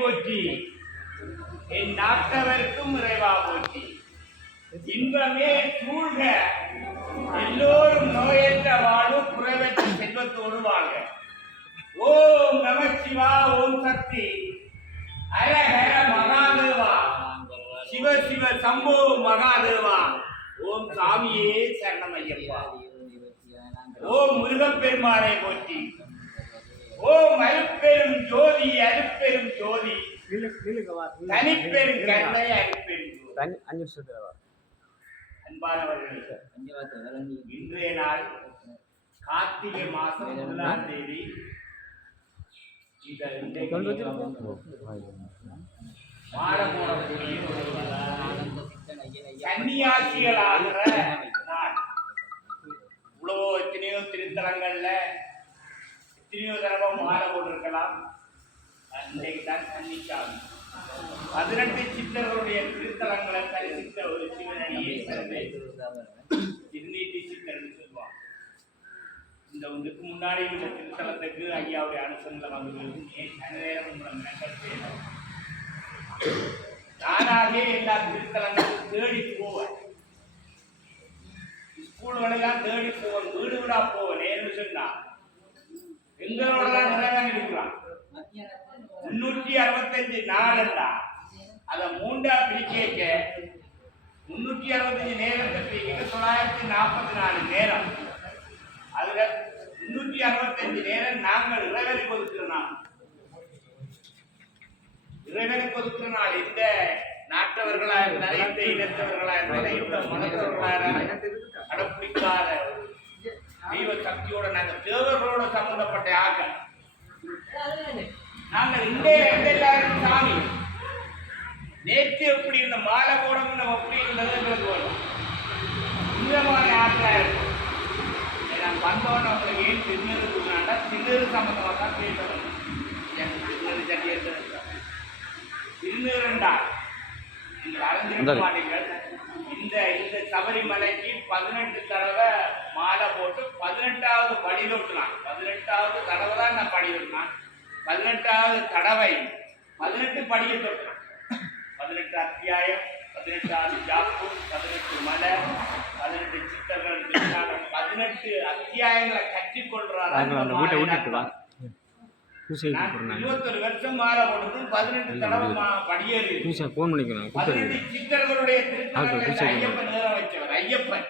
போற்றி, என் நாட்டவர்க்கும் இறைவா போற்றி. இன்பமே சூழ்க, எல்லோரும் நோயற்ற வாழ்வு, குறைவற்ற செல்வத்தோடு வாழ்க. ஓம் நம சிவா, ஓம் சக்தி, ஹர ஹர மகாதேவா, சிவ சிவ சம்போ மகாதேவா, ஓம் சாமியே சரணமையப்பா. ஓம் முருகப்பெருமானை போற்றி. ஓம் அருட்பெரும் ஜோதி, அருட்பெரும் ஜோதி, தனிப்பெரும் கருணை, அருட்பெரும் ஜோதி. அன்பானவர்களே, இன்றைய நாள் கார்த்திகை மாதம் 1ஆம் தேதி. சன்னியாசிகளாகிற நாள். இவ்வளவோ எத்தனையோ திருத்தலங்கள்ல எத்தனையோ தடவை மாலை போட்டிருக்கலாம். இன்றைக்கு தான் சன்னிச்சாமி. 18 சித்தர்களுடைய திருத்தலங்களை தரிசித்த ஒரு சிவனடியை திருநீட்டி சித்தர்னு சொல்லுவாங்க. இந்த இதுக்கு முன்னாடி உள்ள திருத்தலத்துக்கு ஐயாவுடைய அனுசங்களை வந்து நேரம் நானாகவே எல்லா திருத்தலங்களும் தேடி போவேன். ஸ்கூல்களெல்லாம் தேடி போவேன், வீடு வீடா போவேன். நேர்னு சொன்னா எங்களோட தான் நிறைய இருக்கிறான். 365 நாளா அதை 3ஆ பிரிக்க 365 நேரத்தை பிரிக்க 944 நேரம். அதுல 365 நேரம் நாங்கள் இறைவனுக்கு ஒதுக்குற நாள். இறைவனுக்கு ஒதுக்குற நாள். இந்த நாட்டவர்களா இருந்தாலும், இந்த இனத்தவர்களா இருந்தாலும், இந்த மனத்தவர்களா இருந்தாலும் கடைப்பிடிக்காத தெய்வ சக்தியோட நாங்கள் தேவர்களோட சம்பந்தப்பட்ட ஆக்கள். நாங்கள் எல்லாரும் சாமி நேற்று எப்படி இந்த மாலை போடணும் எப்படி இருந்தது எங்களுக்கு வரும். இந்த மாதிரி ஆற்றலா இருக்கும். நான் வந்தோன்னு அவங்களுக்கு ஏன் திருநெல்வேலினா திருநெல்வேலி சம்பந்தமாக தான் பேசணும். திருநெல்வேலி சட்டி எடுத்து திருநெல்வேலிண்டா நீங்கள் அறிந்திருக்க மாட்டீங்கள். இந்த சபரிமலைக்கு 18 தடவை மாலை போட்டு 18வது படி தொட்டினான். 18வது தடவை தான் நான் படி தொட்டினான். 18வது தடவை 18 படியை தொட்டான். 18 அத்தியாயம், 18 ஜாப்பு, 18 மலை, 18 சித்தர்கள், 18 அத்தியாயங்களை கற்றுக்கொள்றாரு. 21 வருஷம் மாலை போட்டு 18 தடவை படியேறி 18 சித்தர்களுடைய திருத்தலங்களை ஐயப்பன் நேரம் வச்சவர். ஐயப்பன்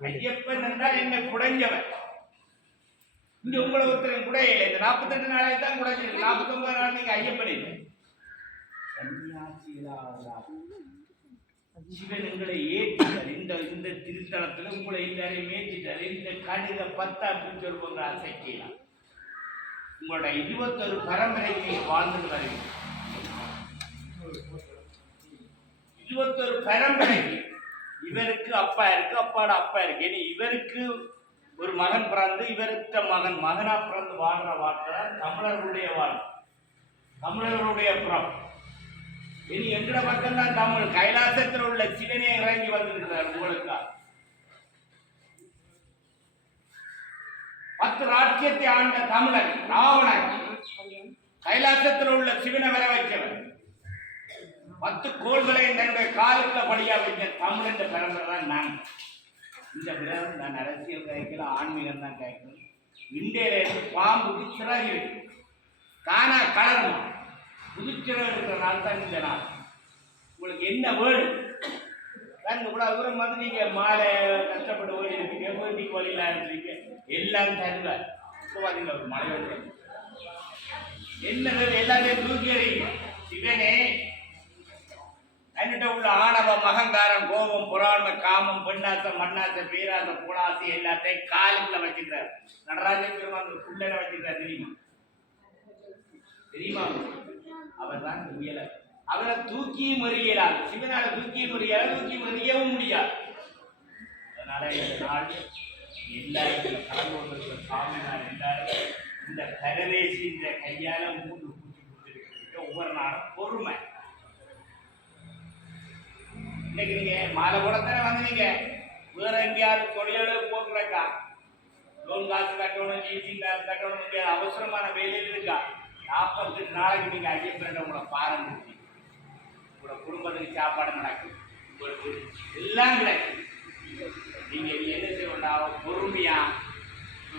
ஐயப்பன் என்றால் என்ன? குடைஞ்சவன். இங்க உங்களை ஒருத்தர் கூட இல்லை. இந்த 42 நாளே தான் கூட 49 நாள் நீங்க ஐயப்பன் இல்லை. சிவன் உங்களை ஏற்றிட்டார். இந்த திருத்தலத்துல உங்களை எல்லாரையும் ஏற்றிட்டார். இந்த கடுக 10 அப்படின்னு சொல்லுவாங்க. அசைக்கலாம். உங்களோட 21 பரம்பரைக்கு வாழ்ந்துட்டு வருவீங்க. 21 பரம்பரைக்கு இவருக்கு அப்பா இருக்கு, அப்பாட அப்பா இருக்கு. இனி இவருக்கு ஒரு மகன் பிறந்து இவருக்க மகனா பிறந்து வாழ்ற வாழ்க்கை தமிழர்களுடைய வாழ்க்கை, தமிழர்களுடைய புறம். இனி எங்கட பக்கம் தான் தமிழ். கைலாசத்தில் உள்ள சிவனே இறங்கி வந்திருக்கிறார் உங்களுக்கா. 10 ராஜ்யத்தை ஆண்ட தமிழன் ராவணன் கைலாசத்தில் உள்ள சிவனை வர வைத்தவர். 10 கோள்களை தன்னுடைய காலத்தில் படியா வைத்த தமிழ் என்ற பரம்பரை தான் நான். இந்த பிறகு நான் அரசியல் கைக்கல, ஆன்மீகம் தான் கைக்கணும். இந்தியிலிருந்து பாம்புக்கு சிறகு தானா கலருமா புதுச்சிறகு இருக்கிற நாள் தான் இந்த நாள். உங்களுக்கு என்ன வேணும் கூட தூரம் வந்து நீங்க மாலை கஷ்டப்பட்டு ஓடி இருப்பீங்க, வீட்டுக்கு வழியில இருப்பீங்க, எல்லாம் தருவார். இப்போ பார்த்தீங்களா ஒரு மழை வந்து என்ன எல்லாத்தையும் தூக்கி எறியுங்க. சிவனே என்னிட்ட உள்ள ஆணவம், அகங்காரம், கோபம், புராண, காமம், பெண்ணாசம், மண்ணாசம், பேராசம், புலாசி எல்லாத்தையும் காலுக்குள்ள வச்சுக்கிறார். நடராஜன் பெருமாள் புள்ளல வச்சுக்கிறார். தெரியுமா? அவர் தான் முயல. அவரை தூக்கியும் எறியலாது. சிவனால தூக்கியும் எறியாத, தூக்கி எறியவும் முடியாது. அதனால இந்த நாள் எல்லாரும் கலந்து கொண்டிருக்கிற சாமியார் எல்லாரும் இந்த கரவேசி இந்த கையால மூன்று பூச்சி கொடுத்துருக்க ஒவ்வொரு நாளும் பொறுமை. இன்னைக்கு நீங்க மாலை கூட தானே வந்து நீங்க வேற எங்கேயாவது தொழிலோட போக்குறக்கா லோன் காசு கட்டணும், லீசிங் காசு கட்டணும், இங்கே அவசரமான வேலையில் இருக்கா 48 நாளைக்கு நீங்கள் ஐயப்பன் உங்களை பாருங்க, உங்களோட குடும்பத்துக்கு சாப்பாடு நடக்குது, உங்களுக்கு எல்லாம் கிடைக்கும். நீங்கள் என்ன செய்யணும், பொறுமையாக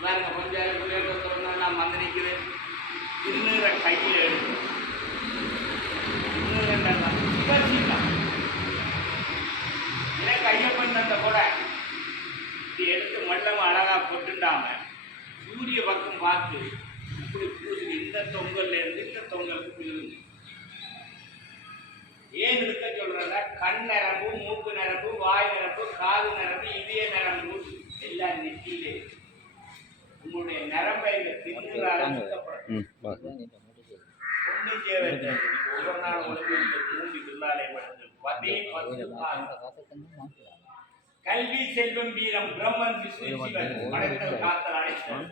பாருங்க. கொஞ்சம் பிள்ளைகள் நான் வந்து நிற்கிறேன், திருநீரை கையில் எடுக்கும், எனக்கு ஐயப்பன் தந்த கூட இது எடுத்து மண்டபம் அழகாக கொட்டுண்டாம சூரிய பக்கம் பார்த்து இப்படி பூசி இந்த தொங்கல்ல இருந்து இந்த தொங்கலுக்கு விழுந்து. ஏன் இருக்க சொல்றேன்னா, கண் நரம்பு, மூக்கு நரம்பு, வாய் நரம்பு, காது நரம்பு, இதய நரம்பு எல்லாம் நெற்றியிலே உங்களுடைய நரம்பை இந்த திருநீரால சுத்தப்படும். ஒன்றும் தேவையில்லை. ஒவ்வொரு நாள் உலகில் இந்த மூன்று வில்லாலை படுத்து கல்வி செல்வம் வீரம் பிரம்மன் விஷ்ணு சிவன் படைத்தல் காத்தல் அழைத்தல்.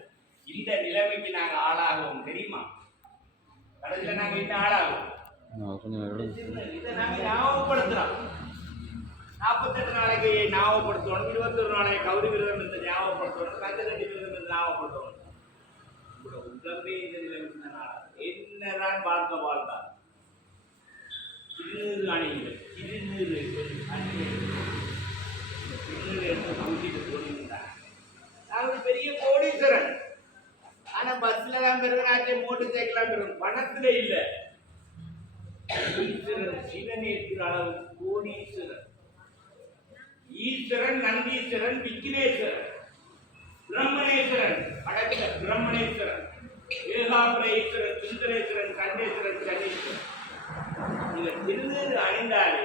இந்த நிலைமைக்கு நாங்க ஆளாகுவோம் தெரியுமா? கடைசியில் நாங்க இந்த ஆளாகுவோம். இதை நாங்க ஞாபகப்படுத்துறோம். 48 நாளைக்கு ஞாபகப்படுத்தணும், 21 நாளைக்கு கௌரி விரதம் ஞாபகப்படுத்தணும், கந்தரெட்டி விரதம் ஞாபகப்படுத்தணும். உடம்பே இந்த நிலைமைக்கு என்னதான் வாழ்க்கை வாழ்ந்தார். திருநீறு அணியுங்கள், திருநீறு திருநீறு எடுத்து நம்பிட்டு போயிருந்தார். நான் பெரிய கோடீஸ்வரன், ஆனா பஸ்ல தான் பெருகிறாச்சே, மோட்டர் சைக்கிள் பெறும், பணத்துல இல்ல. ஈஸ்வரன் சிவன் இருக்கிற அளவு கோடீஸ்வரன். ஈஸ்வரன், நந்தீஸ்வரன், விக்னேஸ்வரன், பிரம்மணேஸ்வரன், அடக்க பிரம்மணேஸ்வரன், ஏகாபுர ஈஸ்வரன், சுந்தரேஸ்வரன், கண்டேஸ்வரன், சனீஸ்வரன். நீங்க திருநீறு அணிந்தாலே